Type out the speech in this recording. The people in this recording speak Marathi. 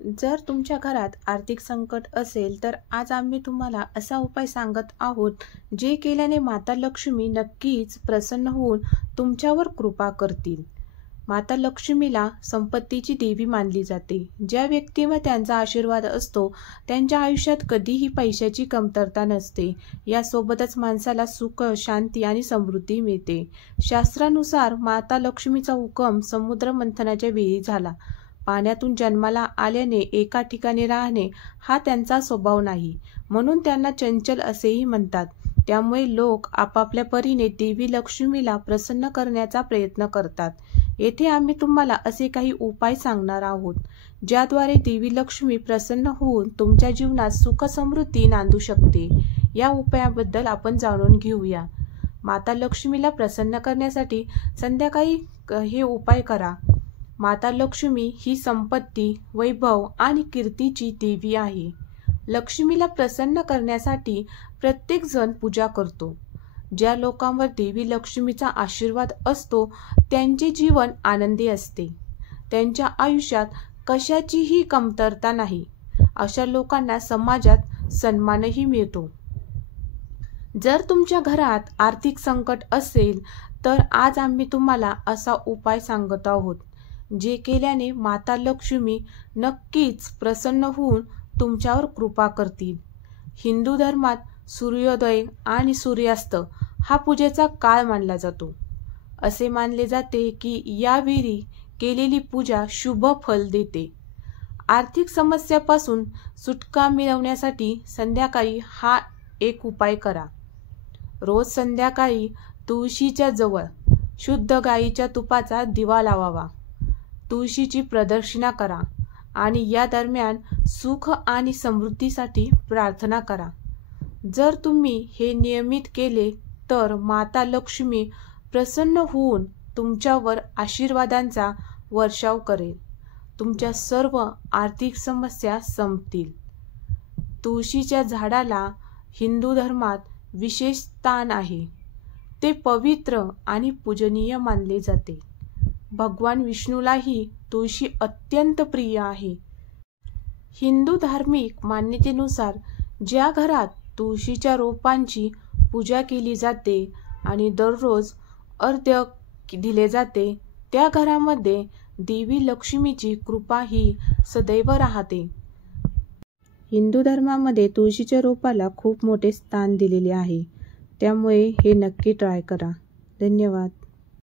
जर तुमच्या घरात आर्थिक संकट असेल तर आज आम्ही तुम्हाला असा उपाय सांगत आहोत, जे केल्याने माता लक्ष्मी नक्कीच प्रसन्न होऊन तुमच्यावर कृपा करतील. माता लक्ष्मीला संपत्तीची देवी मानली जाते. ज्या व्यक्तीवर त्यांचा आशीर्वाद असतो त्यांच्या आयुष्यात कधीही पैशाची कमतरता नसते. यासोबतच माणसाला सुख, शांती आणि समृद्धी मिळते. शास्त्रानुसार माता लक्ष्मीचा उगम समुद्र मंथनाच्या वेळी झाला. पाण्यातून जन्माला आल्याने एका ठिकाणी राहणे हा त्यांचा स्वभाव नाही, म्हणून त्यांना चंचल असेही म्हणतात. त्यामुळे लोक आपापल्या परीने देवी लक्ष्मीला प्रसन्न करण्याचा प्रयत्न करतात. येथे आम्ही तुम्हाला असे काही उपाय सांगणार आहोत, ज्याद्वारे देवी लक्ष्मी प्रसन्न होऊन तुमच्या जीवनात सुख समृद्धी नांदू शकते. या उपायाबद्दल आपण जाणून घेऊया. माता लक्ष्मीला प्रसन्न करण्यासाठी संध्याकाळी हे उपाय करा. माता लक्ष्मी ही संपत्ती, वैभव आणि कीर्तीची देवी आहे. लक्ष्मीला प्रसन्न करण्यासाठी प्रत्येक जण पूजा करतो. ज्या लोकांवर देवी लक्ष्मीचा आशीर्वाद असतो त्यांचे जीवन आनंदी असते. त्यांच्या आयुष्यात कशाचीही कमतरता नाही. अशा लोकांना समाजात सन्मानही मिळतो. जर तुमच्या घरात आर्थिक संकट असेल तर आज आम्ही तुम्हाला असा उपाय सांगत आहोत, जे केल्याने माता लक्ष्मी नक्कीच प्रसन्न होऊन तुमच्यावर कृपा करतील. हिंदू धर्मात सूर्योदय आणि सूर्यास्त हा पूजेचा काळ मानला जातो. असे मानले जाते की यावेळी केलेली पूजा शुभ फल देते. आर्थिक समस्यापासून सुटका मिळवण्यासाठी संध्याकाळी हा एक उपाय करा. रोज संध्याकाळी तुळशीच्या जवळ शुद्ध गाईच्या तुपाचा दिवा लावावा. तुळशीची प्रदक्षिणा करा आणि या दरम्यान सुख आणि समृद्धीसाठी प्रार्थना करा. जर तुम्ही हे नियमित केले तर माता लक्ष्मी प्रसन्न होऊन तुमच्यावर आशीर्वादांचा वर्षाव करेल. तुमच्या सर्व आर्थिक समस्या संपतील. तुळशीच्या झाडाला हिंदू धर्मात विशेष स्थान आहे. ते पवित्र आणि पूजनीय मानले जाते. भगवान विष्णूलाही तुळशी अत्यंत प्रिय आहे. हिंदू धार्मिक मान्यतेनुसार ज्या घरात तुळशीच्या रोपांची पूजा केली जाते आणि दररोज अर्घ्य दिले जाते त्या घरामध्ये देवी लक्ष्मीची कृपा ही सदैव राहते. हिंदू धर्मामध्ये तुळशीच्या रोपाला खूप मोठे स्थान दिलेले आहे. त्यामुळे हे नक्की ट्राय करा. धन्यवाद.